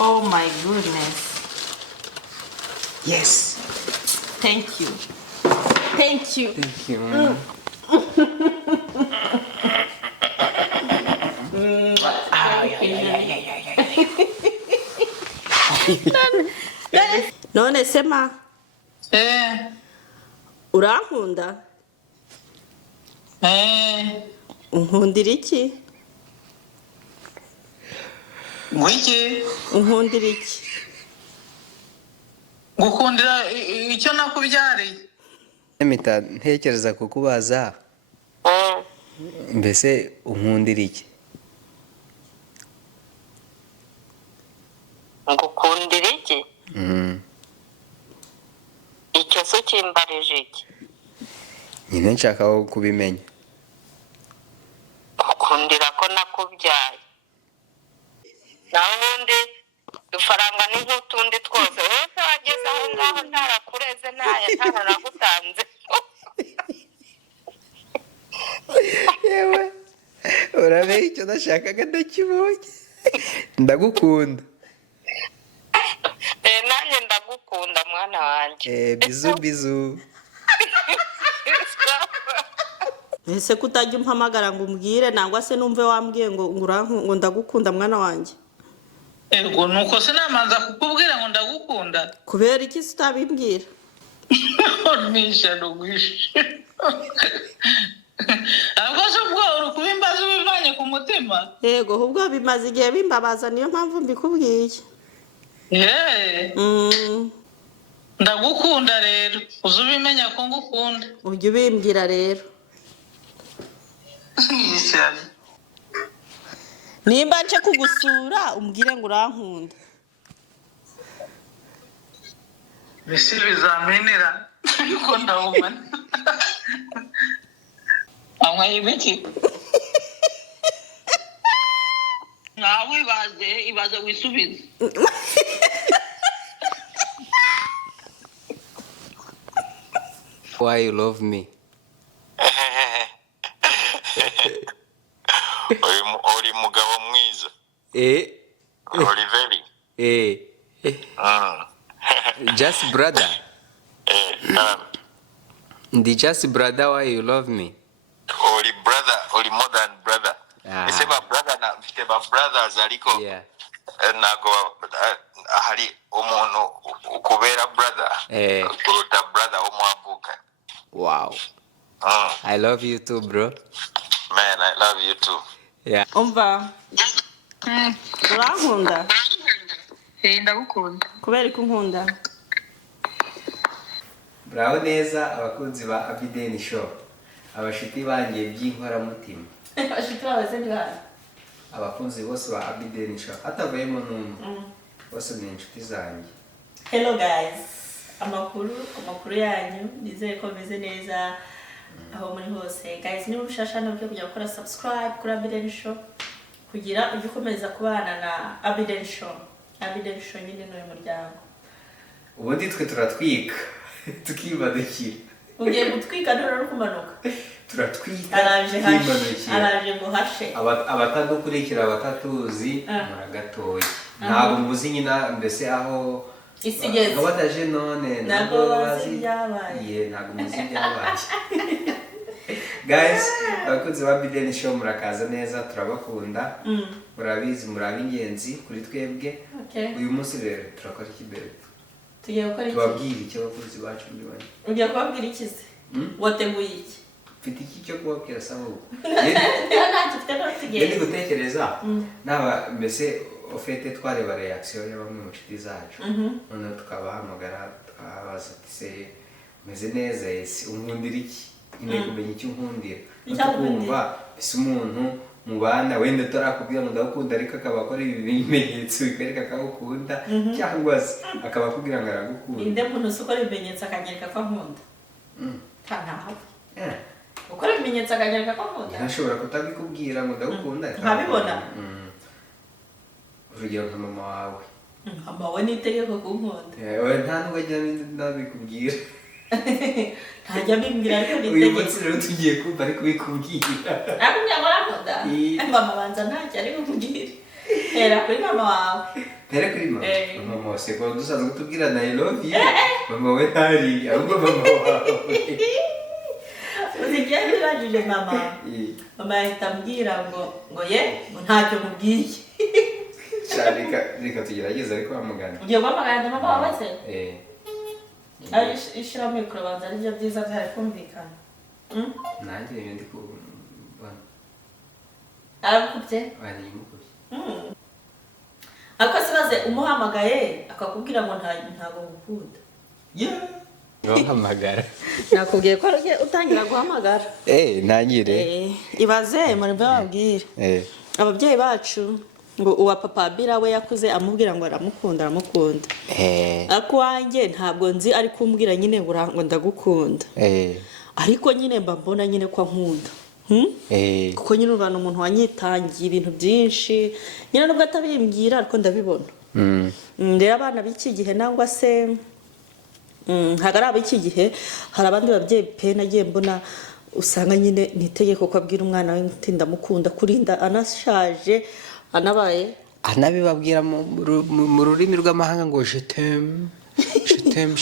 Oh my goodness. Yes. Thank you. Thank you. Thank you. None sema. Urankunda? Unkundira iki? Wiki? Unkundira iki? Gukundira icyo nakubyariye. Emita ntekereza kukubaza. Mbese unkundira iki? Ngukundira iki? Icyo so kimbarije iki? Nyine nshaka kubimenya. Gukundira ko nakubyaye. Nahundi dufaranga ni nk'utundi twose. Wese wageze aho ngaho ntarakureze ntaragutanze. Yewe. Urabe icyo nashakaga ndakibonye. Ndagukunda. Nanjye ndagukunda mwana wanjye. Bizu bizu. Ese kutajya umpamagara ngo umbwire nangwa se numve wambwiye ngo ndagukunda mwana wanjye. Ego nuko sinamanza kukubwira ngo ndagukunda. Kubera iki utabimbwira? Nisha rugwishe. Akoze ubwo uri kubimbaza ubivanye ku mutima. Yego ahubwo bimaze igihe bimbabaza niyo mpamvu mbikubwiye. Ndagukunda rero uzubimenya ko ngukunda. Ujye ubimbwira rero. Nimba nje kugusura umbwire ngo urankunda. Bisi bizamenera ko ndawumana. Amwa ibiki? Nawe ibaze wisubize. Why you love me? Uri mugabo mwiza. Oliveri. Just brother. The just brother, why you love me? Uri brother, uri more than brother. Ese ba brother na mfite ba brothers aliko. Yeah. Nago hari umuntu ukubera brother. Kuruta brother umwavuka. Wow. I love you too, bro. Man, I love you too. Yeah. Umva. Urankunda? Ndagukunda. Kubera ko unkunda? Bravo neza abakunzi ba Abideni Show. Abashiti bangiye by'inkoramutima. Abashiti babaze ni bana. Abakunzi bose ba Abideni Show atavuyemo n'umwe. Bose ni inshuti zanjye. Hello guys. Amakuru yanyu nizeye ko meze neza aho muri hose. Guys, niba ushaka nabyo kujya gukora subscribe kuri Abideni Show kugira ujye ukomeza kubana na Abideni Show. Abideni Show nyine no muryango. Ubundi twe turatwika. Tukibadukira. Ugiye gutwika no kumanuka. Turatwika. Araje ngo hashe. Abatadukurikira abatatuzi muragatoye. Ntabwo muzi nyina mbese aho isigeze. Abataje none ntabwo bazi byabaye. Ntabwo muzi byabaye. Guys, abakunzi ba Abideni Show murakaza neza turabakunda. Murabizi murabingenzi kuri twebwe. Uyu munsi rero turakora ikibere. Tugiye gukora iki? Tubabwira icyo abakunzi bacu mbibona. Ugiye kubabwira iki se? Wateguye iki? Mfite iki cyo kubabwira saho. Ndi gutekereza naba mbese ofete twareba reaction y'abamwe mu nshuti zacu. None tukabahamagara tukabaza se meze neza ese unkundira iki? Ine kumenya icyo unkundira. Tukumva ese umuntu mubana wenda tarakubwira ngo ndagukunda ariko akabakora ibi bimenyetso bikwereka akagukunda cyangwa se akabakubwira ngo aragukunda. Inde muntu ukora ibimenyetso akanyereka ko nkunda. Ntaho. Ukora ibimenyetso akanyereka ko nkunda. Ntashobora kutabikubwira ngo ndagukunda. Ntabibona. Urugero nka mama wawe. Mama we nitegeko kunkunda. Oya nta nubwo ajya ndabikubwira. Ntajya bimbwira ariko nitegeko. Uyu munsi rero tugiye kumva ariko bikubwira. Akubwira ngo arakunda. Mama banza ntacyo ari bukubwire. Era kuri mama wawe. Pera kuri mama. Eh. Mama wose ko dusanzwe tubwirana I love you. Mama we ntari ahubwo mama wawe. Uzigiye birajije mama. Mama yahita ambwira ngo ye ngo ntacyo mubwiye. Reka tugerageze ariko bamugana. Ugiye guhamagara mama wawe se? Eh. Ishira mikoro banza aribyo byiza byari kumvikana. Nanjye ibyo ndi kubona. Arabukubye? Bari mukubye. Ariko sibaze umuhamagaye akakubwira ngo ntago ngukunda. Guhamagara. Nakubwiye ko utangira guhamagara. Ntangire. Ibaze muri babwira. Ababyeyi bacu ngo uwa papa bira we yakuze amubwira ngo aramukunda. Ariko wanjye ntabwo nzi ari kumbwira nyine ngo ndagukunda. Ariko nyine mbona nyine ko ankunda. Kuko nyine ubana umuntu wanyitangiye ibintu byinshi nyine nubwo atabimbwira ariko ndabibona. Rero abana b'iki gihe nangwa se hagara ab'iki gihe hari abandi babyeyi pe nagiye mbona usanga nyine nitegeko ko abwira umwana we ngo ndamukunda kurinda anashaje anabaye anabibabwira mu rurimi rw'amahanga ngo je t'aime.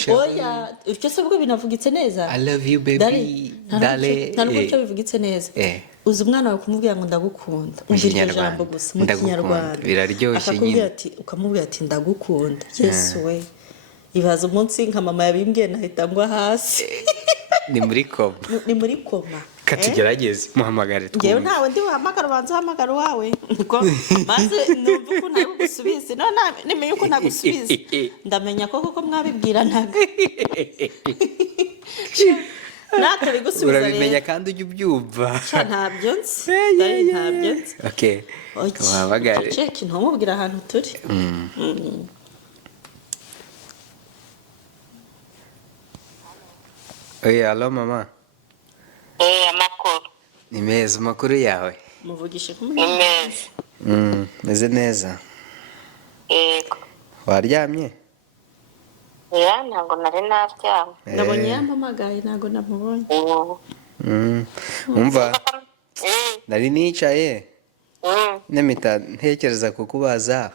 Oya, icyo se ubwo binavugitse neza. I love you baby. Dale. Ntabwo cyo bivugitse neza. Uzi umwana wawe kumubwira ngo ndagukunda. Umvira ijambo gusa mu Kinyarwanda. Biraryoshye nyine. Ukamubwira ati ndagukunda. Yesu we. Ibaza umunsi nka mama yabimbwiye nahita ngwa hasi. Ni muri koma. Ni muri koma. Katugerageze muhamagare twumve. Ngewe ntawe ndi wahamagara ubanza uhamagara wawe. Niko maze numva uko nari gusubiza. None nimenye uko nagusubiza. Ndamenya ko koko mwabibwiranaga. Naka bigusubiza rero. Urabimenya kandi ujye ubyumva. Ntabyo nzi. Ntabyo nzi. Okay. Muhamagare. Check ntumubwira ahantu turi. Hello mama. Amakuru. Ni meza amakuru yawe. Muvugishe Ni meza. Meze neza. Yego. Waryamye? Ntabwo nari naryamye. Ndabonye yampamagaye ntabwo namubonye. Umva. Nari nicaye. Nemita ntekereza kukubaza.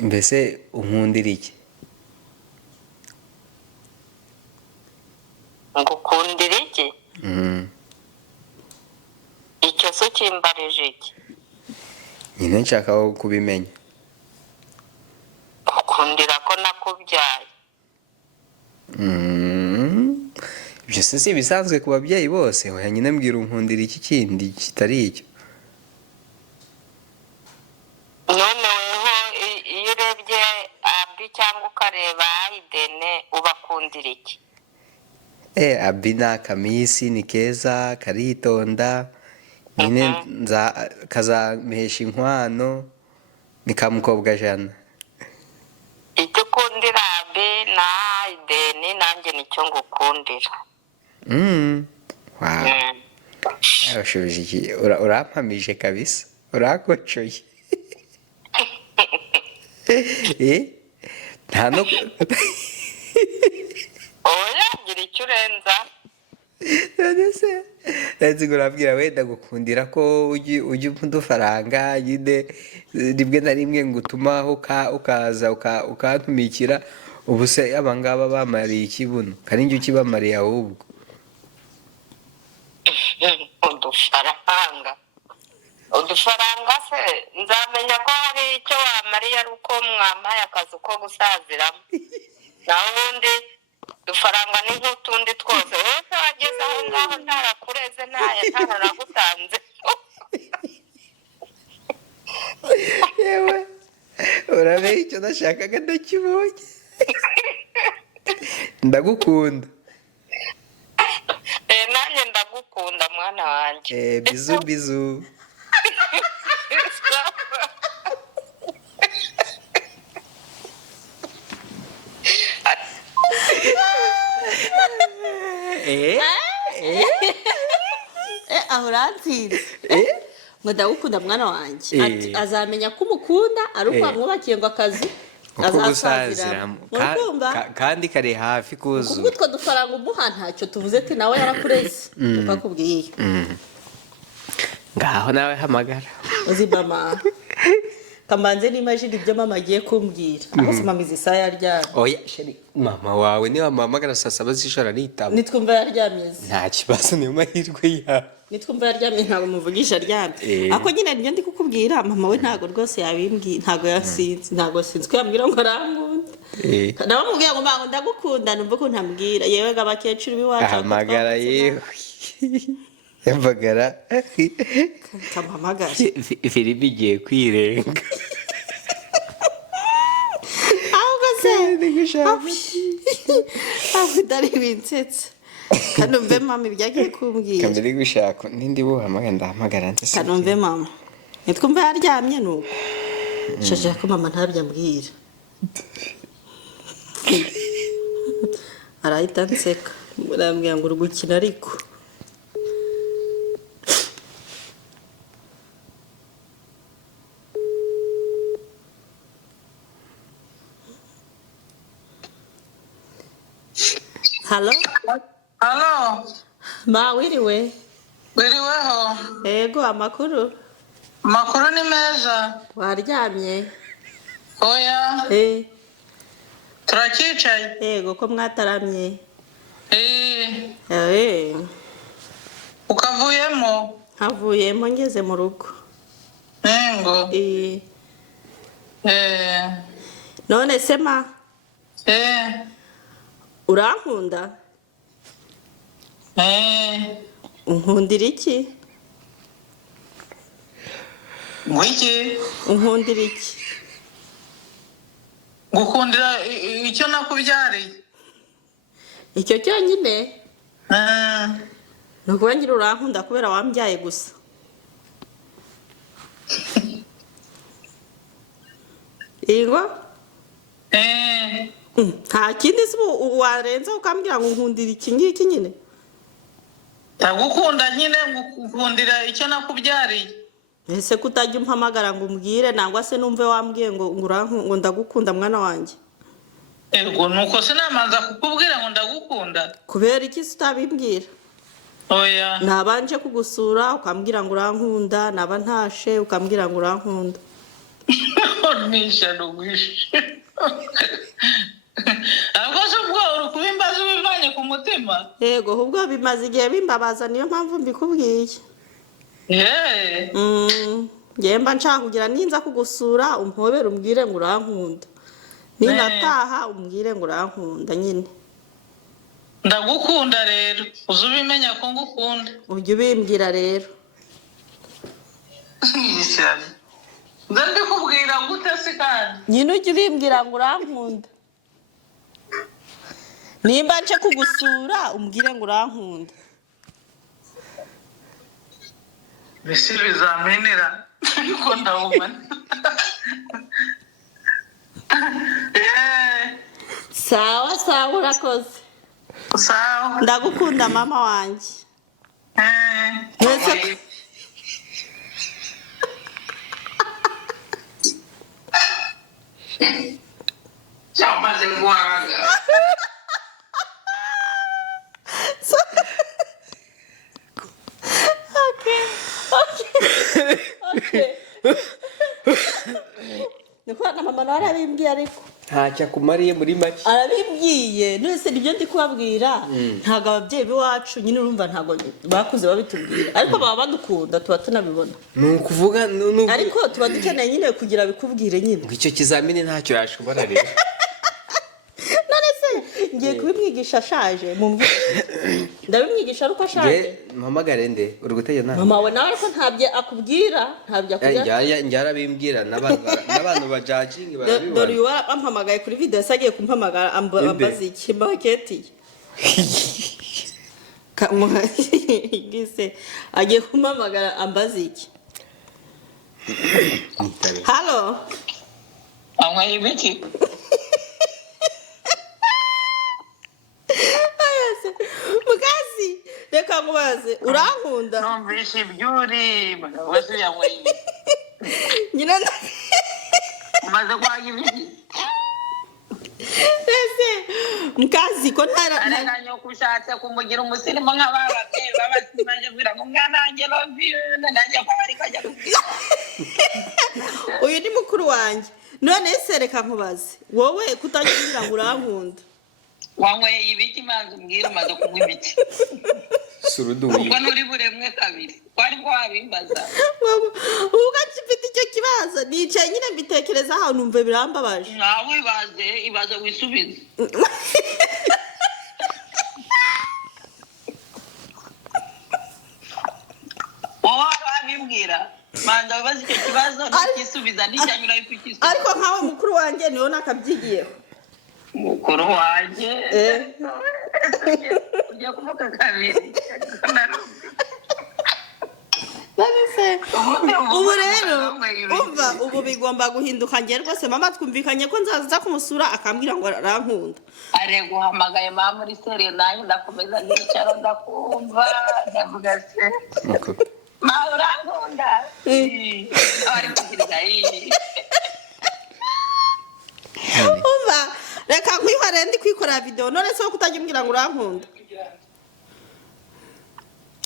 Mbese unkundira iki? Ngukundira iki? Icyo se kimbarije iki? Nyine nshaka kubimenya. Ngukundira ko nakubyaye. Ibyo si bisanzwe ku babyeyi bose. Oya nyine mbwira unkundira iki kindi kitari icyo. None weho iyo urebye Abi cyangwa ukareba Aidene ubakundira iki? Abi ni akamisi ni keza karitonda nyine kazamesha inkwano ni kamukobwa jana. Icyo ukundira Abi na Aidene nanjye nicyo ngukundira. Wow. Urashubije iki? Urampamije kabisa. Urakocoye. Nta no Oya gira icyo urenza. Nzi urabwira wenda gukundira ko ujye udufaranga nyine rimwe na rimwe ngo utumaho ukaza ukantumikira. Ubu se abangaba bamariye ikibuno kandi njye ukibamariye ahubwo. Udufaranga se nzamenya ko hari icyo wamariye ari uko mwampaye akazi ko gusaziramo. Naho ubundi udufaranga ni nk'utundi twose. Wowe se wageze aho ngaho ntarakureze ntaranagutanze. Yewe urabeye icyo nashakaga ndakibonye. Ndagukunda. Nanjye ndagukunda mwana wanjye. Bizu bizu. Aho urantinze. Ngo ndagukunda mwana wanjye. Ati azamenya ko umukunda ari uko wamwubakiye ngo akazi azasaziramo. Kandi kari hafi kuzuza. Ubwo utwo dufaranga umuha ntacyo tuvuze ati nawe yarakureze. Bakubwiye. Ngaho nawe hamagara. Uzi mama. kamanze n'imagine ibyo mama agiye kumbwira aho mama izisaya yaryamye oya sheri mama wawe niba muhamagara saa 7 z'ijoro nitaba nitwumva yaryamye nta kibazo niyo mahirwe ya nitwumva yaryamye ntabwo muvugisha aryamye ako nyine njye ndi kukubwira mama we ntabwo rwose yabimbwiye ntabwo yasinze ntabwo sinzi ko yambwira ngo arankunda ndabamubwira ngo mbango ndagukunda numva ko ntambwira yewe gabakecuru biwacu ahamagara yewe yamvagara kamuhamagara Filipe igiye kwirenga ahubwo se aho dari winsetse kanumve mama ibyagiye kumbwira kamere gushaka nindi buhamagara ndahamagara nse kanumve mama nitwumva yaryamye nuko shaje ko mama ntabyambwira arahita nseka murambwira ngo urugukina ariko Halo? Halo, Ma wiriwe? wiriweho. Ego amakuru? Makuru ni meza. Waryamye? Oya, turakicaye. Ego ko mwataramye? Eh, ukavuyemo? Havuyemo ngeze mu rugo. Ngo. None se ma? Urankunda? Unkundira iki? Wiki? Unkundira iki? Gukundira icyo nakubyariye. Icyo cyonyine? Nukuba ngira urankunda kubera wambyaye gusa. Ingo? Nta kindi se warenza ukambwira ngo nkundira iki ngiki nyine? Ndagukunda nyine ngukundira icyo nakubyariye. Ese kutajya umpamagara ngo umbwire nangwa se numve wambwiye ngo ndagukunda mwana wanjye? Ego nuko sinamanza kukubwira ngo ndagukunda. Kubera iki utabimbwira? Oya. Nabanje kugusura ukambwira ngo urankunda, naba ntashe ukambwira ngo urankunda. Nisha nugwishe. Akoze ubwo urukubimbaza ubivanye ku mutima. Yego ubwo bimaze igihe bimbabaza niyo mpamvu mbikubwiye. Ngemba nshaka kugira ninza kugusura umpobera umbwire ngo urankunda. Ninataha umbwire ngo urankunda nyine. Ndagukunda rero uzubimenya ko ngukunda. Ujye ubimbwira rero. Nishyari. Ndabikubwira gute se kandi? Nyine ujye ubimbwira ngo urankunda. Nimba nje kugusura umbwire ngo urankunda. Bisi bizamenera ariko ndawumana. Sawa sawa urakoze. Sawa. Ndagukunda mama wanjye. Mwese Chamaze ngwaga. Okay. Niko na mama narabimbwiye ariko ntacyo kumariye muri make arabimbwiye nese nibyo ndi kubabwira ntago ababyeyi biwacu nyine urumva ntago bakuze babitubwira ariko baba badukunda tuba tunabibona nukuvuga ariko tuba dukeneye nyine kugira bikubwire nyine icyo kizamini ntacyo yashobora rero none se ngiye kubimwigisha ashaje ndabimwigisha ariko ashaje mpamagare nde uri gutegera mama we nawe ariko ntabyo akubwira ntabyo akubwira njyara bimbwira n'abantu bajajingi barabibona dore uyu wampamagaye kuri video sagiye kumpamagara ambaza iki maketi gise agiye kumpamagara ambaza iki Halo Amwa ibiki Mukazi reka ngubaze urankunda Numvise ibyuri wese yamwe nyina maze kwagira iki ese mukazi ko ntara arenganya kushatse kumugira umusirimu nk'abababyeyi babasimaje kugira ngo umwana wanjye loviyune nanjye ko bari kajya uyu ni mukuru wanjye none se reka nkubaze wowe kutagira ngo urankunda wanyweye ibiki manzi umbwira umaze kunywa ibiki suruduwi ubwo nuri buremwe kabiri kwari ko wabimbaza ubwo mfite icyo kibazo nicaye nyine mbitekereza aho numva birambabaje nawe ibaze wisubize wowe wabimbwira manza ubaze icyo kibazo ntikisubiza nticyanyura ariko ikisubiza ariko nkawe mukuru wanjye niwe nakabyigiyeho mukuru wanjye ujya kuvuga kabiri ubu rero umva ubu bigomba guhinduka njye rwose mama twumvikanye ko nzaza kumusura akambwira ngo arankunda are guhamagaye mama muri serie nanjye ndakomeza nicara ndakumva ndavuga se ma urankunda ari kugira umva reka nkwihore ndi kwikorera video none se kutajya umbwira ngo urankunda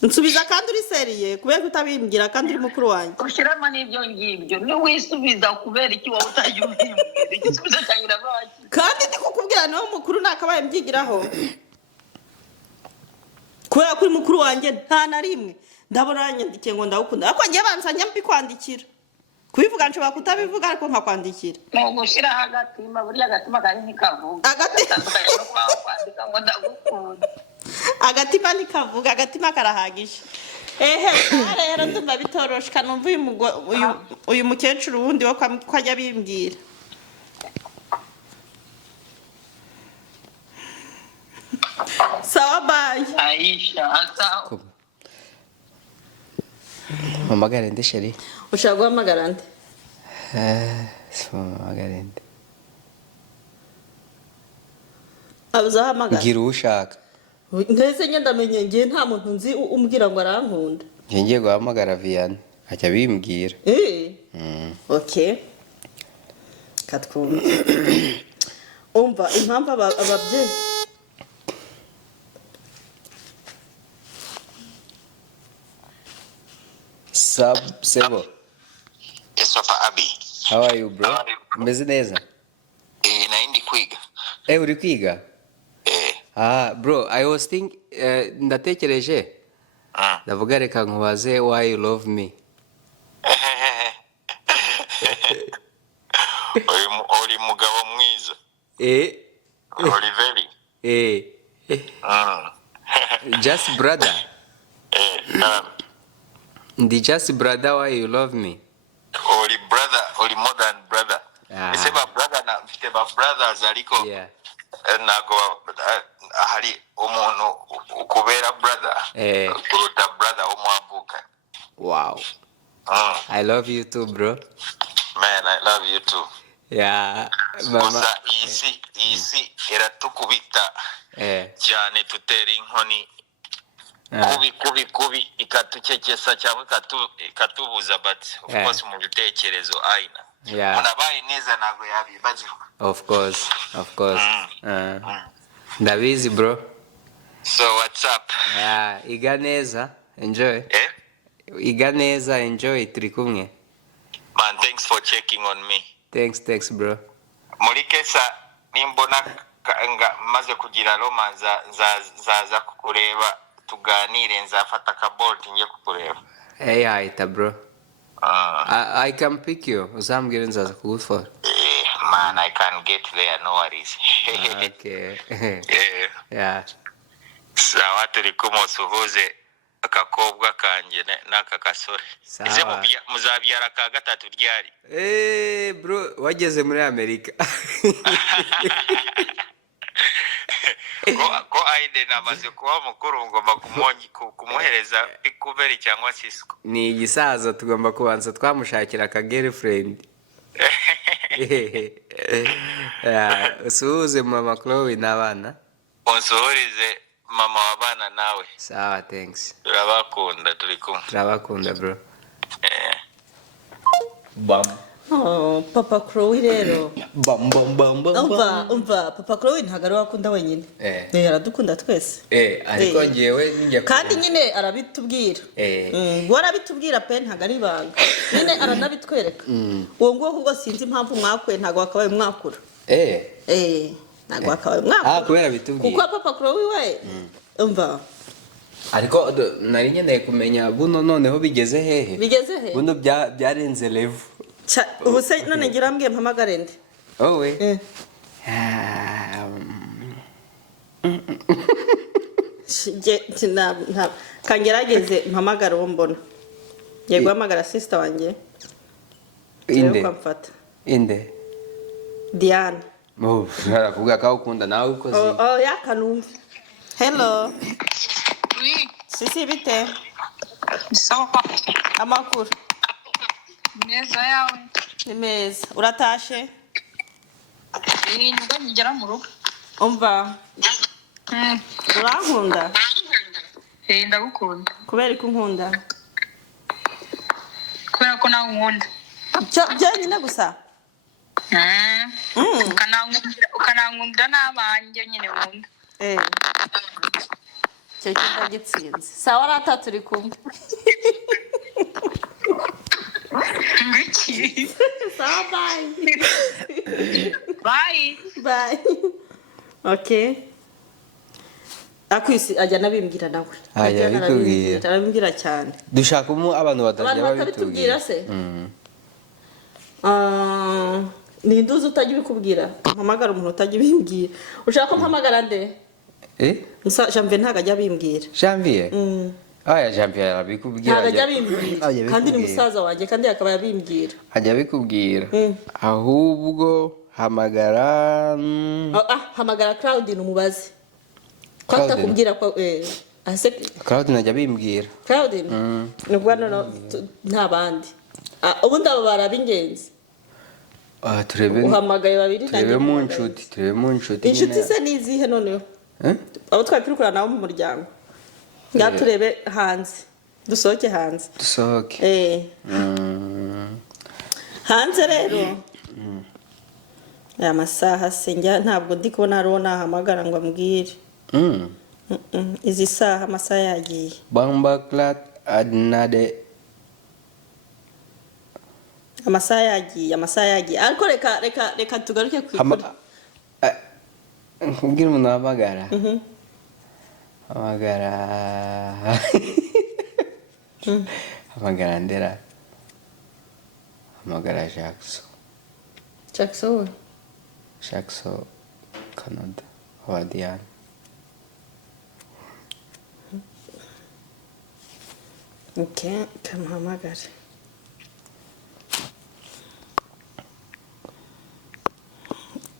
nsubiza kandi uri seriye kubera utabimbwira kandi uri mukuru wanjye ushyiramo n'ibyo ngibyo niwisubiza kubera iki wowe utajya ubimbwira igisubizo cyanjye urabaye kandi ndi kukubwira niwe mukuru nakabaye mbyigiraho kubera ko uri mukuru wanjye nta na rimwe ndabona yanyandikiye ngo ndagukunda ariko ngiye bansanya mbikwandikira kubivuga nshobora kutabivuga ariko nkakwandikira ni ugushyiraho agatima burya agatima kari ntikavuga agatandukanye no kwandika ngo ndagukunda agatima ntikavuga agatima karahagije ehe rero ndumva bitoroshye numva uyu mukecuru wundi wo ko ajya bimbwira sawa bayi Aisha sawa mpamagare ndi sheri ushaka guhamagara nde mpamagare ndi abuzahamagara ngira uwo ushaka ndetse ndamenye ngiye nta muntu nzi umbwira ngo arankunda ngiye guhamagara Vianney ajya bimbwira okay katwumva umva impamvu ababyeyi Sebo. Yes, Papa Abi. How are you, bro? Umeze neza? Naindi kwiga. Uri kwiga? Bro, I was thinking, ndatekereje. Ndavuga reka nkubaze why you love me. Uri mugabo mwiza. Uri very. Just brother. The just brother why you love me. Uri brother, uri more than brother. Ese ba brother na mfite ba brothers ariko. Yeah. Nago hari umuntu ukubera brother. Kuruta brother umwabuka. Wow. I love you too, bro. Man, I love you too. Yeah. Mama. Isi iratukubita. Cyane tutera inkoni. Kubi ikatuchekesa cyangwa ikatubuza but of course mu bitekerezo aina. Yeah. Munabaye neza nago yabibaje. Of course. Ndabizi, bro. So what's up? Yeah, iga neza, enjoy. Iga neza, enjoy, turi kumwe. Man, thanks for checking on me. Thanks, bro. Muri kesa nimbona maze kugira romance za kukureba tuganire nzafata kabolt nje kukureba. Aita, bro. I can pick you. Uzambwira nzaza kugufora. Man, I can get there, no worries. Okay. Yeah. Sawa turi kumusuhuze akakobwa kanje n'aka kasore. Ese muzabyara ka gatatu ryari? Bro, wageze muri Amerika. Ko aide namaze kuba mukuru ngomba kumuhereza pikuveri cyangwa Cisco. Ni igisaza tugomba kubanza twamushakira ka girlfriend. Usuhuze mama Chloe n'abana. Unsuhurize mama w'abana nawe. Sawa, thanks. Turabakunda turi kumwe. Turabakunda, bro. Bam. Oh, Papa Chloe rero. Bam bam bam bam. Umva Papa Chloe ntago ari wakunda wenyine. Aradukunda twese. Ariko ngewe ninjye kandi nyine arabitubwira. Ngo arabitubwira pe ntago ari banga. Nyine aranabitwereka. Uwo ngo kuko sinzi impamvu mwakwe ntago wakabaye mwakura. Ntago wakabaye mwakura. Kubera bitubwira. Kuko Papa Chloe we. Umva. Ariko nari nkeneye kumenya buno noneho bigeze hehe? Bigeze hehe? Buno byarenze level. Ubu se none ngira mbwiye mpamagara nde? Wowe. Kangerageze mpamagara uwo mbona. Yego hamagara sister wanjye. Inde. Inde. Diane. Narakuvuga ko ukunda nawe ukoze. Yakanumva. Hello. Oui. Sisi bite? Sawa. Amakuru. Neza yawe. Ni meza. Uratashe? Nubwo ngera mu rugo. Umva. Urankunda? Ndagukunda. Kubera ko unkunda? Kubera ko nawe unkunda. Byonyine gusa? Ukanankundira n'abanjye nyine nkunda. Cyo ndagitsinze. Sawa rata turi kumwe. Sawa bye. Bye. Okay. Akwisi ajya nabimbwira nawe. Arabimbwira cyane. Dushaka abantu batajya babitubwira se. Ni nduzi utajya ubikubwira. Mpamagara umuntu utajya ubimbwira. Ushaka ko mpamagara nde? Janvier ntago ajya bimbwira. Janvier? Janvier arabikubwira. Ntago ajya bimbwira. Kandi ni musaza wanjye kandi akaba yabimbwira. Ajya bikubwira. Ahubwo hamagara Claudine umubaze. Ko atakubwira ko Claudine ajya bimbwira. Claudine? Nubwo nta bandi. Ubundi abo barabingenzi. Turebe. Uhamagaye babiri turebe mu nshuti. Inshuti se ni izihe noneho? Abo twapirukura nabo mu muryango. Nga turebe hanze. Dusohoke hanze. Hanze rero. Aya masaha senjya ntabwo ndi kubona hariho nahamagara ngo ambwire. Izi saha amasaha yagiye. Bamba clat adnade. Amasaha yagiye. Ariko reka tugaruke kwikora. Mbwira umuntu wahamagara. Hamagara Ndera. Hamagara Jackson Canada wa Diane. Okay, kamuhamagare.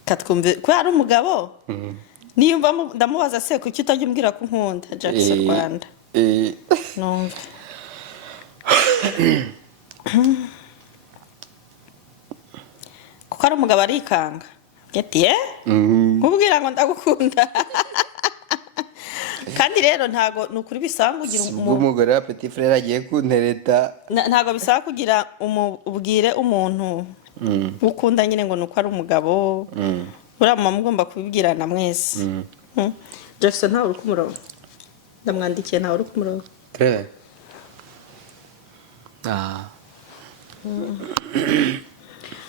Katwumve ko ari umugabo. Niyumva ndamubaza se kuki utajya umbwira ko nkunda Jackson Rwanda. Numva. Kuko ari umugabo arikanga. Getiye? Nkubwira ngo ndagukunda. Kandi rero ntago nukuri bisanga kugira umugore wa petit frère agiye kuntereta. Ntago bisanga kugira ubwire umuntu ukunda nyine ngo nuko ari umugabo. Urama mugomba kubibwirana mwese. Jackson ntawe uri kumurongo. Ndamwandikiye ntawe uri kumurongo.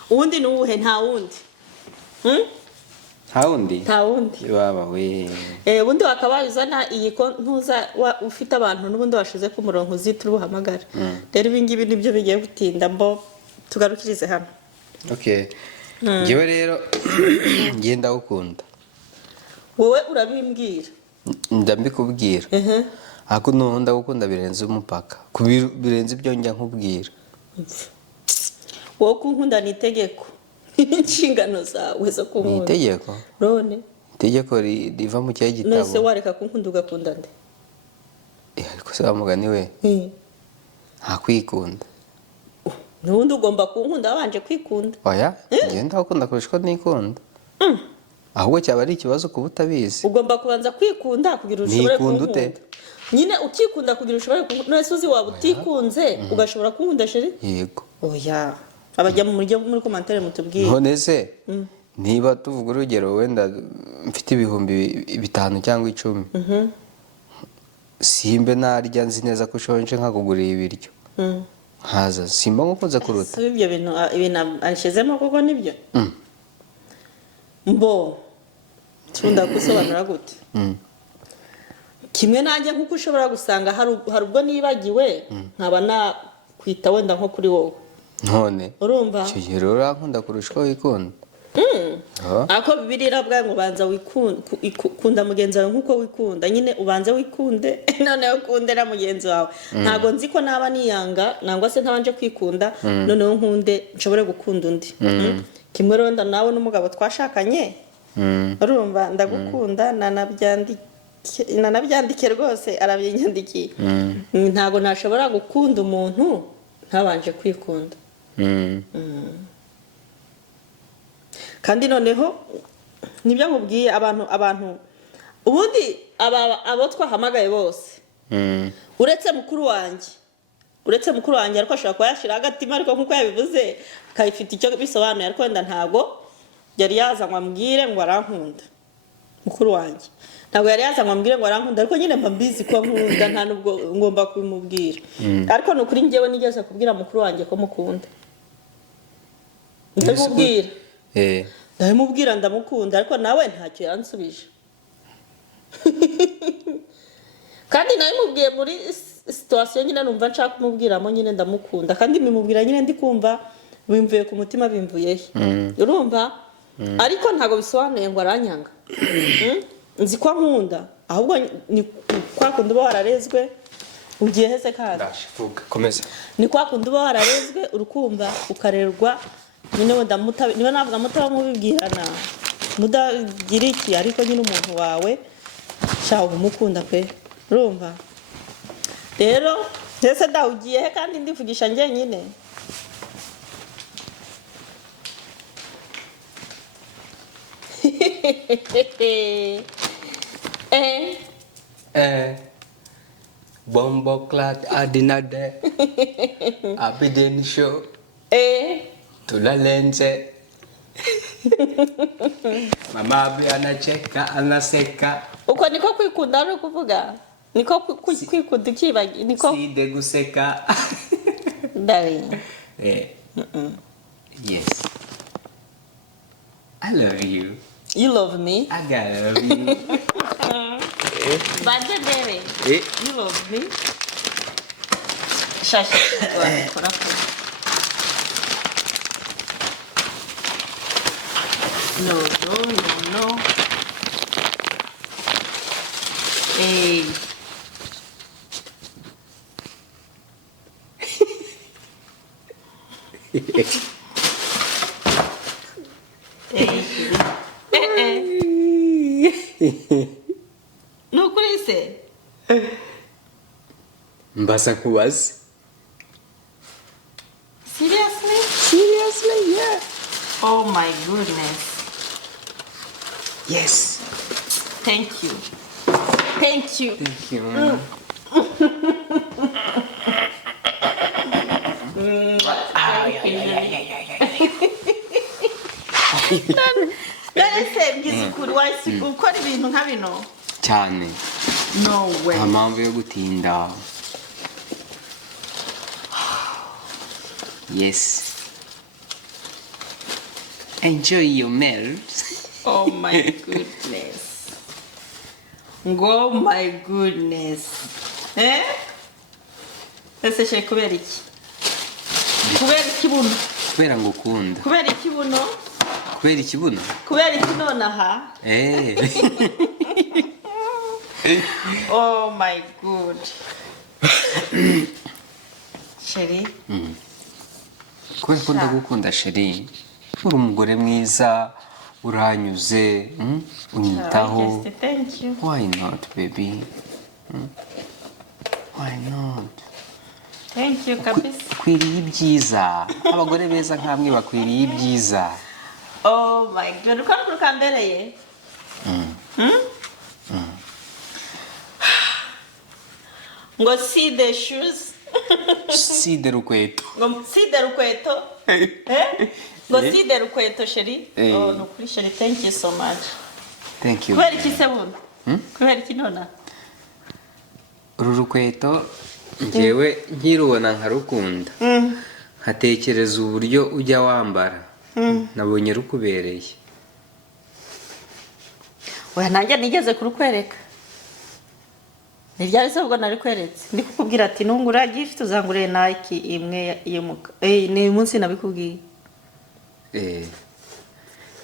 Uwundi nuwuhe nta wundi. Nta wundi. Baba we. Ubundi wakabazana iyi ko ntuza ufite abantu n'ubundi washize ku murongo uzitira ubuhamagara. Rero ibi ngibi nibyo bigiye gutinda mbo tugarukirize hano. Okay. Ngiwe rero ngenda gukunda. Wowe urabimbwira. Ndambikubwira. Ako no ndagukunda birenze umupaka. Birenze ibyo njya nkubwira. Wowe kunkunda ni itegeko. Inshingano zawe zo kunkunda. Ni itegeko. None. Itegeko riva mu cyayi gitabo. Nese wareka kunkunda ugakunda nde? Ariko se bamugani we. Nta kwikunda. Nundi ugomba kunkunda wabanje kwikunda. Oya, ngenda gukunda kurusha nikunda. Ahubwo cyaba ari ikibazo kuba utabizi. Ugomba kubanza kwikunda kugira ushobore kunkunda. Nyine ukikunda kugira ushobore kunkunda. Nese uzi waba utikunze ugashobora kunkunda sheri? Yego. Oya. abajya muri commentaire mutubwiye none se niba tuvuga urugero wenda mfite ibihumbi 5 cyangwa 10 simbe narya nzi neza ko ushonje nkakugurira ibiryo haza simba nkukoze kuruta si ibyo bintu anshizemo koko nibyo mbo tunda gusobanura gute kimwe nanjye nkuko ushobora gusanga hari ubwo nibagiwe nkaba na kwita wenda nko kuri wowe none urumva icyo gihe rero urankunda kurusha uko wikunda ako bibirira bwa ngo banza wikunda mugenzi wawe nkuko wikunda nyine ubanze wikunde noneho ukunde na mugenzi wawe ntago nzi ko naba niyanga nangwa se ntabanje kwikunda noneho nkunde nshobore gukunda undi kimwe rero nawe n'umugabo twashakanye urumva ndagukunda nanabyandike rwose arabinyandikiye ntago nashobora gukunda umuntu ntabanje kwikunda kandi noneho nibyo nkubwiye abantu ubundi abo twahamagaye bose uretse mukuru wanjye ariko ashobora kuba yashira agatima ariko nkuko yabivuze kayifite icyo bisobanuye ariko wenda ntago yari yazanywa ambwire ngo arankunda mukuru wanjye ntabwo yari yazanywa ambwire ngo arankunda ariko nyine mbizi ko nkunda nta nubwo ngomba kubimubwira ariko nukuri njyewe nigeze kubwira mukuru wanjye ko mukunda ndamubwira ndamubwira ndamukunda ariko nawe ntacyo yansubije kandi nawe mubwiye muri situation nyine numva nshaka kumubwiramo nyine ndamukunda kandi mimubwira nyine ndi kumva bimvuye ku mutima bimvuye urumva ariko ntago bisobanuye ngo aranyanga nzi ko nkunda ahubwo ni kwa kundi uba wararezwe ugiye hese kandi komeza ni kwa kundi uba wararezwe urukumva ukarerwa nyine wenda niba navuga mutaba mubibwirana mudagira iki ariko nyine umuntu wawe shaho umukunda pe urumva rero ndetse ndawugiye he kandi ndivugisha njye nyine bombo clat adinade abideni show tula lenze mama abi anacheka anaseka uko niko kwikunda ari kuvuga niko kwikunda kibagi niko side guseka darling yes I love you. You love me? I gotta love you. Bande baby. You love me? Shasha. No. Hey. No kurese Mbasa kuwazi. Seriously, yeah. Oh my goodness. Yes. Thank you. Narese mgize ukuri wasi ukora ibintu nka bino cyane. No way. Amamvu yo gutinda. Yes. Enjoy your meal. Oh my goodness. Oh my goodness. Ese she kubera iki? Kubera ikibuno. Kubera ngukunda. Kubera ikibuno. Kubera ikibuno. Kubera iki nonaha? Oh my god. Sheri. Kubera ko ndagukunda Sheri. Uri umugore mwiza, uranyuze, unyitaho. Thank you. Why not, baby? Why not? Thank you, kabisa. Kwiriye ibyiza. Abagore beza nkamwe bakwiriye ibyiza. Oh my god. Uko rukambereye? Ngo see the shoes. side rukweto ngo side rukweto ngo side rukweto sheri oh no kuri sheri thank you so much thank you kubera iki se buno kubera iki nona uru rukweto njyewe nkirubona nkarukunda nkatekereza uburyo ujya wambara nabonye rukubereye oya nanjye nigeze kurukwereka ntibyari se ubwo nari kweretse ndi kukubwira ati nungura gift uzangurire Nike imwe y'umuka ni munsi nabikubwiye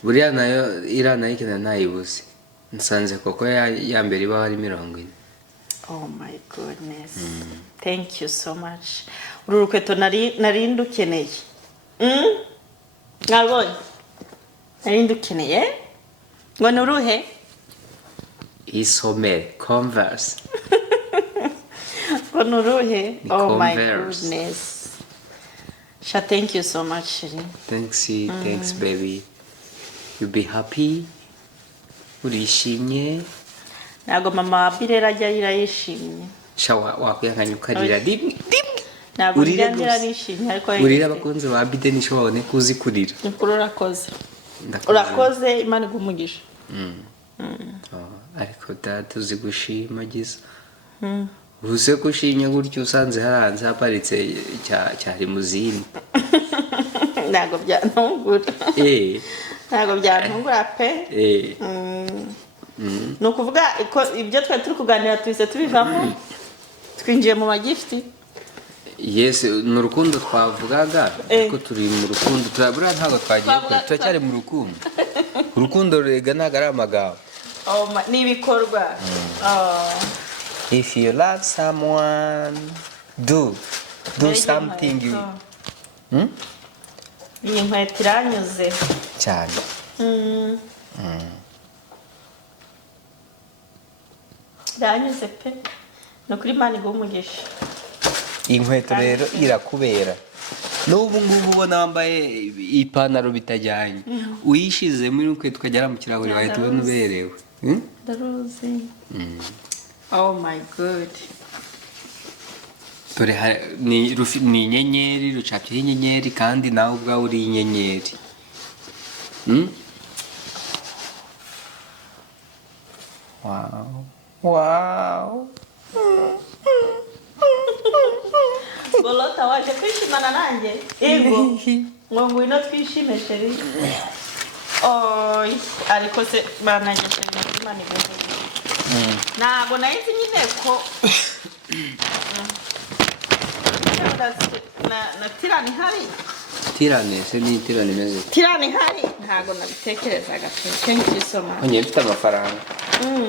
buriya nayo ira Nike nayibuze nsanze koko ya mbere iba ari 40. Oh my goodness. Thank you so much. Uru rukweto nari ndukeneye. Nabonye. Nari ndukeneye. Ngo nuruhe? Isomere Converse. Ngo nuruhe? Oh my Converse. goodness. Sha thank you so much, Shiri. Thanks baby. You be happy. Urishimye. Nago mama birera ajya yishimye. Shawa wakwihanganya ukarira dim. Nago njya nishimye ariko urira abakunzi ba bide nisho babone kuzi kurira. Urakoze. Urakoze Imana igumugisha. Ariko tuzi gushimagiza. Uze gushimye gutyo usanze haranze haparitse cya limuzine. Nago byantungura. Nago byantungura pe. No kuvuga ibyo twari turi kuganira twise tubivamo twinjiye mu magifti. Yes, mu rukundo twavugaga ko turi mu rukundo turabura ntago twagiye kure turacyari mu rukundo. Urukundo rega ntago ari amagambo. Ni ibikorwa. If you love someone, do something you. Iyi nkweto iranyuze cyane. Iranyuze pe. No kuri Imana igumugisha. Inkweto rero irakubera. N'ubu ngubu ubona wambaye ipantaro bitajyanye. Uyishize muri inkweto ukagera mu kirahure wahita ubona uberewe. Ndaruzi. Oh my god. Dore ni inyenyeri rucapye inyenyeri kandi nawe ubwawe uri inyenyeri. Wow. Bolota waje kwishimana nanjye. Ego. Ngo ngwino twishime sheri. Ariko se bananye sheri Imana igumugisha. Ntabwo nahise nyine ko na tirani hari. Tirane se ni tirane meze. Tirani hari ntabwo nabitekerezaga pe. Thank you so much. Onye mfite amafaranga.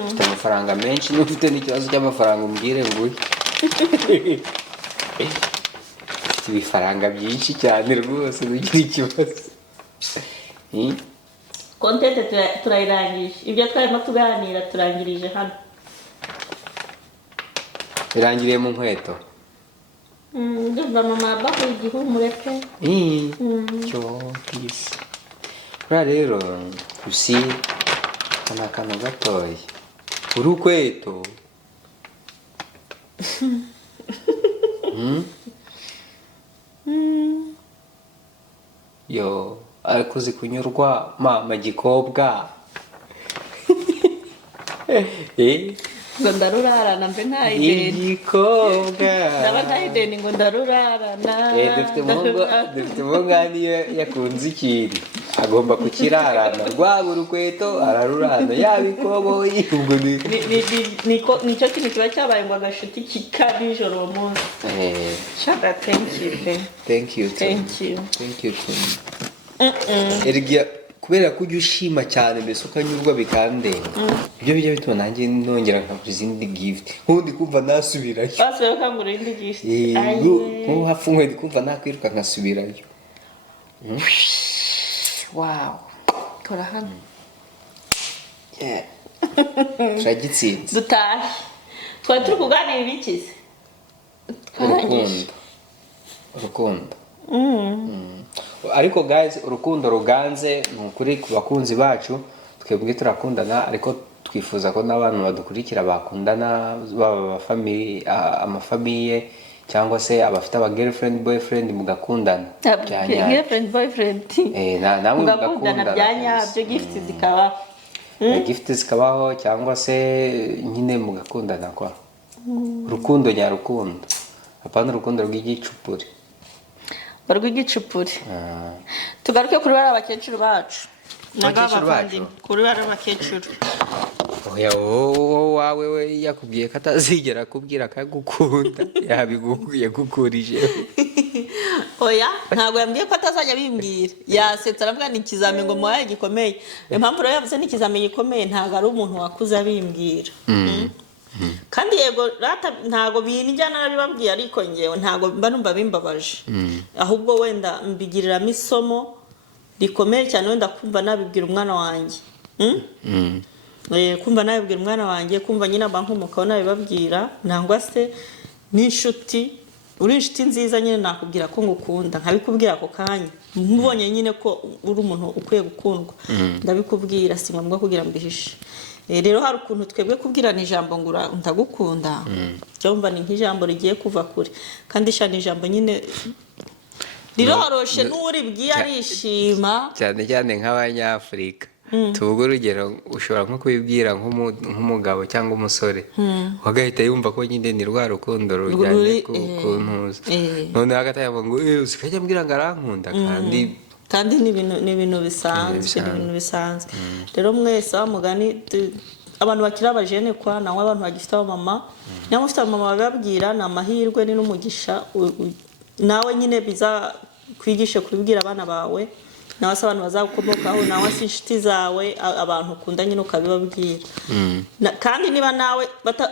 Mfite amafaranga menshi n'ufite n'ikibazo cy'amafaranga umbwire nguye. Mfite ibifaranga byinshi cyane rwose ugira ikibazo. Content turayirangije. Ibyo twarimo tuganira turangirije hano. Irangiriye mu nkweto. Ndumva mama baho igihumure pe. Cyo peace. Kura rero usi kana gatoya. Urukweto. Yo, arikuzi kunyurwa mama gikobwa. Ngo ndarurarana mbe nta ideni. Igikobwa. Ndaba nta ideni ngo ndarurarana. Dufite umwanya yakunze ikintu. Agomba kukirarana. Rwaba urukweto ararurana. Yabikoboyi ubwo nicyo kintu kiba cyabaye ngo agashuti kika nijoro uwo munsi. Shada thank you pe. Thank you. Thank you. Thank you. Ergia kubera ko ujya ushima cyane mbese ukanyurwa bikandenga. Ibyo bijya bituma nanjye nongera nkagura izindi gift. Nkundi kumva nasubirayo. Basubira kangura indi gift. Nko hafunwe ndikumva nakwiruka nkasubirayo. Wow. Kora hano. Yeah. Turagitsinze. Dutahe. Twari turi kuganira ibikize. Urukundo. Ariko guys urukundo ruganze nukuri ku bakunzi bacu twebwe turakundana ariko twifuza ko n'abantu badukurikira bakundana baba amafamiye cyangwa se abafite aba girlfriend boyfriend mugakundana girlfriend boyfriend namwe mugakundana bya nyabyo gift zikabaho gift zikabaho cyangwa se nyine mugakundana kwa urukundo nyarukundo apana urukundo rw'igicupuri tugaruke kuri bari abakecuru bacu kuri bari abakecuru oya wawe we yakubwiye ko atazigera akubwira akagukunda yagukurije oya ntabwo yambwiye ko atazajya bimbwira yasetsa aravuga ni ikizami ngo muhaye gikomeye impamvu rero yavuze ni ikizami gikomeye ntabwo ari umuntu wakuze abimbwira kandi yego ntabwo binjyana nabibabwiye ariko ngewe ntabwo mba numva bimbabaje ahubwo wenda mbigiriramo isomo rikomeye cyane wenda kumva nabibwira umwana wanjye kumva nabibwira umwana wanjye kumva nyine abankomokaho nabibabwira nangwa se n'inshuti uri inshuti nziza nyine nakubwira ko ngukunda nkabikubwira ako kanya mubonye nyine ko uri umuntu ukwiye gukundwa ndabikubwira si ngombwa kugira mbihishe rero hari ukuntu twebwe kubwirana ijambo ngo ndagukunda cyumva ni nk'ijambo rigiye kuva kure kandi sha ni ijambo nyine riroroshe n'uribwiye arishima cyane nk'abanyafurika tuvuga urugero ushobora nko kubibwira nk'umugabo cyangwa umusore wagahita yumva ko nyine ni rwa rukundo rujyanye ku ntuza noneho agatayamba ngo usikajya mbwira ngo arankunda kandi ni ibintu bisanzwe rero mwese mugani abantu bakiri abajene kwa nawe abantu bagifite abamama nawe ufite abamama bababwira ni amahirwe ni n'umugisha nawe nyine biza kwigisha kubibwira abana bawe nawe se abantu bazagukomokaho nawe se inshuti zawe abantu ukunda nyine ukabibabwira kandi niba nawe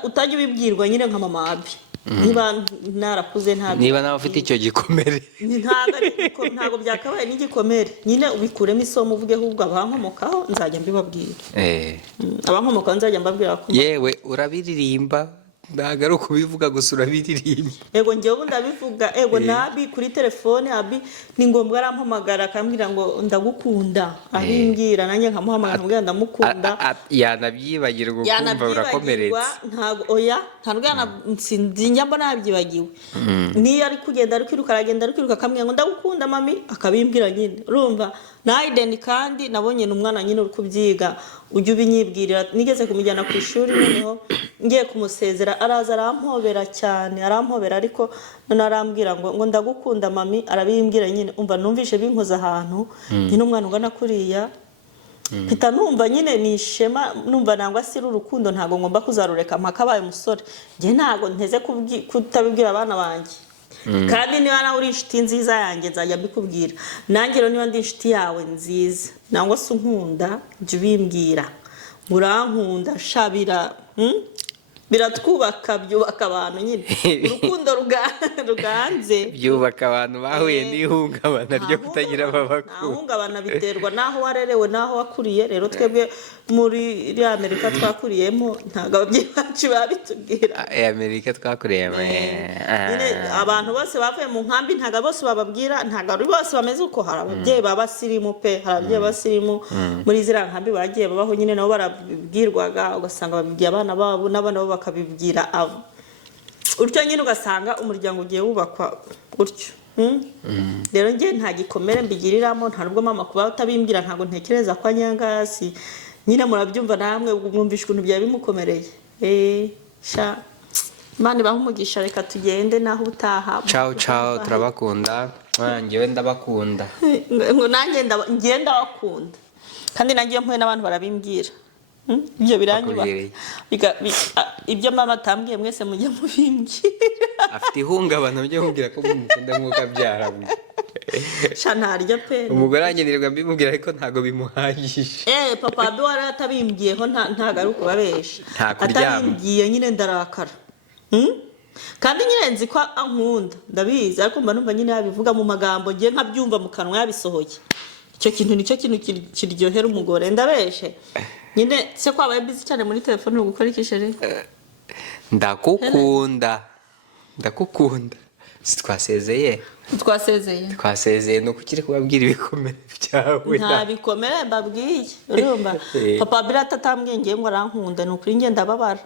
utajya ubibwirwa nyine nka mama abi niba narakuze niba nawe ufite icyo gikomere ntabwo byakabaye n'igikomere nyine ubikuremo isomo uvuge ahubwo abankomokaho nzajya mbibabwira abankomokaho nzajya mbabwira ko yewe urabiririmba ntabwo ari ukubivuga gusa urabiririmba ego njyewe ndabivuga ego nabi kuri telefone abi ni ngombwa arampamagara akambwira ngo ndagukunda abimbwira nanjye nkamuhamagara nkamubwira ndamukunda yanabyibagirwa ukumva urakomeretse ntabwo oya ntabwo sinjya mbona nabyibagiwe niyo ari kugenda ari kwiruka aragenda ari kwiruka akambwira ngo ndagukunda mami akabimbwira nyine urumva naideni kandi nabonye n'umwana nyine uri kubyiga ujye ubinyibwirira nigeze kumujyana ku ishuri noneho ngiye kumusezera araza arampobera cyane arampobera ariko none arambwira ngo ndagukunda mami arabimbwira nyine umva numvishe binkoza ahantu nyine umwana ungana kuriya mpita numva nyine ni ishema numva nangwa asira urukundo ntabwo ngomba kuzarureka mpaka abaye umusore njye ntabwo nteze kutabibwira abana banjye kandi niba nawe uri inshuti nziza yanjye nzajya mbikubwira nanjye rero niba ndi inshuti yawe nziza nangwa se unkunda jya ubimbwira urankunda shabira biratwubaka byubaka abantu nyine urukundo ruganze byubaka abantu bahuye n'ihungabana ryo kutagira ababakuru ihungabana biterwa n'aho warerewe n'aho wakuriye rero twebwe muri Amerika twakuriyemo ntabwo ababyeyi bacu babitubwira Amerika twakuriyemo abantu bose bavuye mu nkambi ntabwo bose bababwira ntabwo ari bose bameze uko hari ababyeyi babasirimu pe hari ababyeyi basirimu muri ziriya nkambi bagiye babaho nyine nabo barabwirwaga ugasanga babibwiye abana babo n'abana babo bakabibwira abo utyo nyine ugasanga umuryango ugiye wubakwa utyo rero njye nta gikomere mbigiriramo nta nubwo mama kuba utabimbwira ntabwo ntekereza ko anyangasi nyine murabyumva namwe mwumvisha ukuntu byari bimukomereye sha Imana ibahe umugisha reka tugende naho utaha ciao turabakunda njyewe ndabakunda ngo nanjye ngenda bakunda kandi nanjye mpuye n'abantu barabimbwira ibyo biranyuba ibyo mama atambwiye mwese mujye mubimbwira afite ihungabana mujye mubwira ko mukunda nk'uko abyaranye sha ntaryo pe umugore wanjye mbimubwira ariko ntago bimuhagije papa abi wari atabimbwiyeho ntago ari ukubabesha atabimbwiye nyine ndarakara kandi nyine nzi ko ankunda ndabizi ariko mba numva nyine yabivuga mu magambo ngiye nkabyumva mu kanwa yabisohoye icyo kintu nicyo kintu kiryohera umugore ndabeshe nyine se ko abaye busy cyane muri telefone gukora ikishere ndakukunda twasezeye no kukiri kubabwira ibikomere byawe nta bikomere mbabwiye urumva papa birata atambwiye ngiye ngo arankunda ni ukuri nge ndababara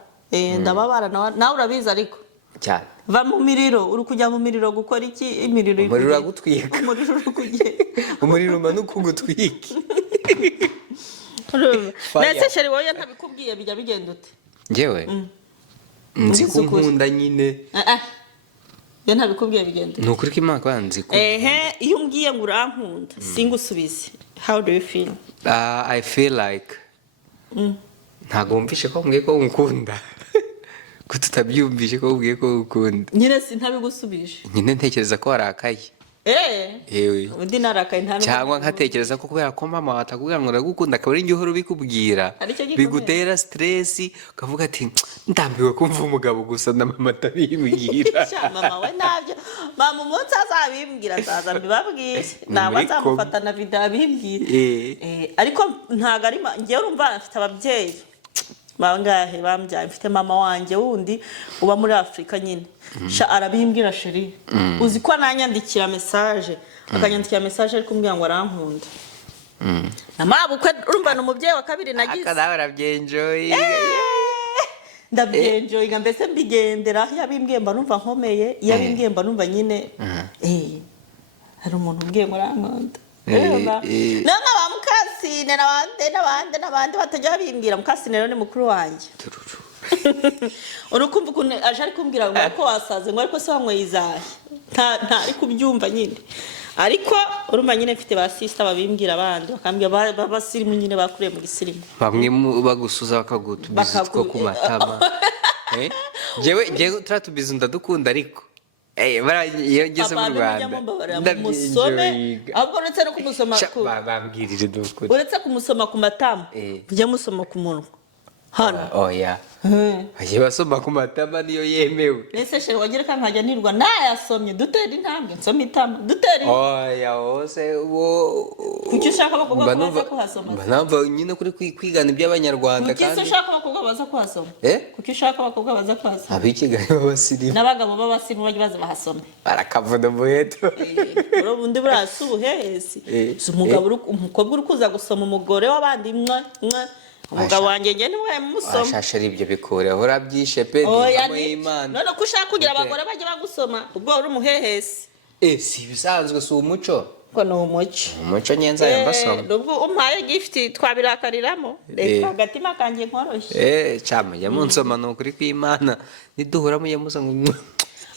ndababara nawe urabizi ariko cyane va mu miriro uri kujya mu miriro gukora iki imiriro umuriro agutwika umuriro uri kujya umuriro umanuka ugutwika nese sheri wowe ntabikubwiye bijya bigenda ute njyewe nzi ko nkunda nyine yo ntabikubwiye bigenda ni ukuri ko Imana kwanzi ko iyo umbwiye ngo urankunda singusubize how do you feel I feel like ntago wumvishe ko mbwiye ko nkunda ko tutabyumvishe ko mbwiye ko ukunda nyine sintabigusubije nyine ntekereza ko warakaye yewe undi narakaye nta cyangwa nkatekereza ko kubera ko mama watakubwira ngo ndagukunda akaba ari njye uhora ubikubwira bigutera stress ukavuga ati ndambiwe kumva umugabo gusa na mama atabimbwira mama we nabyo mama umunsi azabimbwira azaza mbibabwire ntabwo azamufata na video abimbwira ariko ntago ari njye urumva mfite ababyeyi bangahe bambyaye mfite mama wanjye wundi uba muri Afrika nyine arabimbwira sheri uzi ko nanyandikira message akanyandikira message ari kumbwira ngo arankunda namabukwe urumva no mubyeyi wa kabiri nagize akadawe arabyenjoy ndabyenjoy ngambese mbigendera yabimbwiye mba numva nkomeye yabimbwiye mba numva nyine hari umuntu umbwiye ngo arankunda nanga bamukasine n'abandi batajya bimbwira mukasine rero ni mukuru wanjye urukumva ukuntu aje ari kumbwira ngo ko wasaze ngo ariko se wanyweye izahe nta ari kubyumva nyine ariko urumva nyine mfite ba sister babimbwira abandi bakambwira babasirimu nyine bakuriye mu gisirimu bamwe bagusuza bakagutubiza two ku matama jewe turatubiza ndadukunda ariko iyo ngeze mu Rwanda ndabyinjoye ahubwo uretse no kumusoma bambwirije dukuri uretse kumusoma ku matama ujya musoma ku munwa hano aje basoma ku matama niyo yemewe nese sheri wagira ka nkajya nirwa nayasomye dutera intambwe nsoma itama dutera hose wo kuki ushaka abakobwa baza kuhasoma banava nyine kuri kwigana iby'abanyarwanda kandi kuki ushaka abakobwa baza kuhasoma kuki ushaka abakobwa baza kuhasoma abikigali b'abasirimu n'abagabo b'abasirimu bajya baza bahasoma barakavuda muheto ubundi burasa ubuhehesi umukobwa uri kuza gusoma umugore w'abandi umugabo wanjye njye niwe musoma ashasha ari ibyo bikure ahora byishe pe Imana none ko ushaka kugira abagore bajye bagusoma ubwo uri umuhehesi si bisanzwe si umuco ko no umuco nyenza yambasoma nubwo umpaye gift twabirakariramo reka agatima kanje nkoroshye cyama yamunsoma no kuri kw'Imana niduhura mu yamusa ngo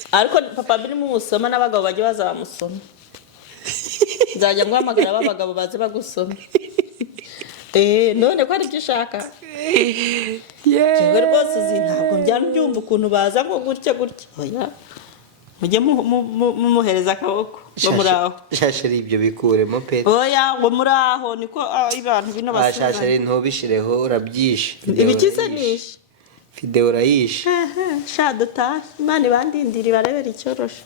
ariko papa birimo umusoma n'abagabo bajye baza bamusoma nzajya ngwamagara abagabo baze bagusoma none ko ari byo ushaka yewe rwose uzi ntabwo mbyumva ukuntu baza ngo gutya oya mujye mumuhereza akaboko ngo muraho shashari ibyo bikuremo pe oya ngo muraho niko abantu bino basuzana shashari ntubishireho urabyishe ibikize nishe video urayishe sha dutahe Imana ibandindira ibarebera icyoroshe